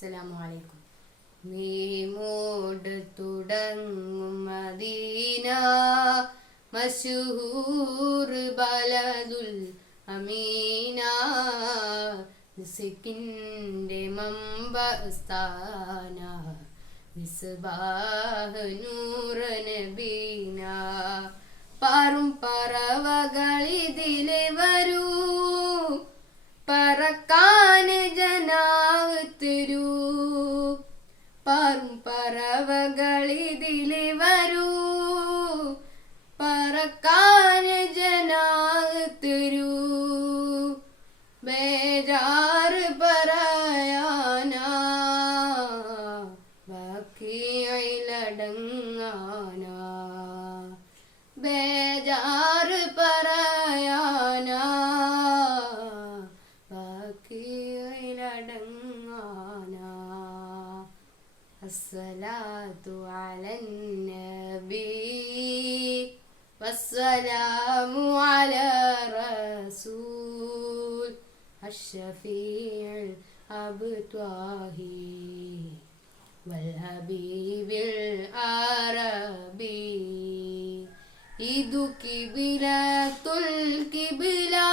അസ്സലാമു അലൈക്കും തുടങ്ങും മദീന മഷൂർ ബലദുൽ അമീന. സിക്കിന്റെ മമ്പസ്ഥാന മിസ്ബാഹ് നൂറ നബീന. പാറും പറവകളിതിലെ വരൂ പറവകളിതിലെ വരൂ. പറക്കാൻ ജനാകത്തരൂ തരൂ. ബേജാറ് പറയാനാ ബാക്കിയിലടങ്ങാനാ ബേജാറ് الصلاة على النبي. والسلام على رسول الشفيع الأبطاهي والحبيب العربي إيد كبلة الكبلة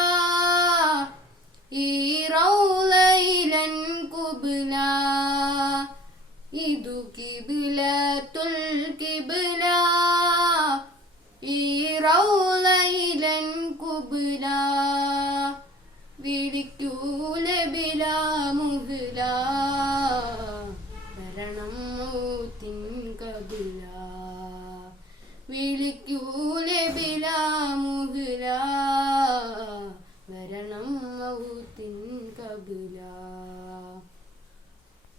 ഇതു കിബിലത്തുൽ കിബില ഈ റൗലൈലൻ കുബില. വിളിക്കൂല ബില മുഹില വരണം മൂത്തിൻ കബില. വിളിക്കൂല ബില മുഹില വരണം കബില.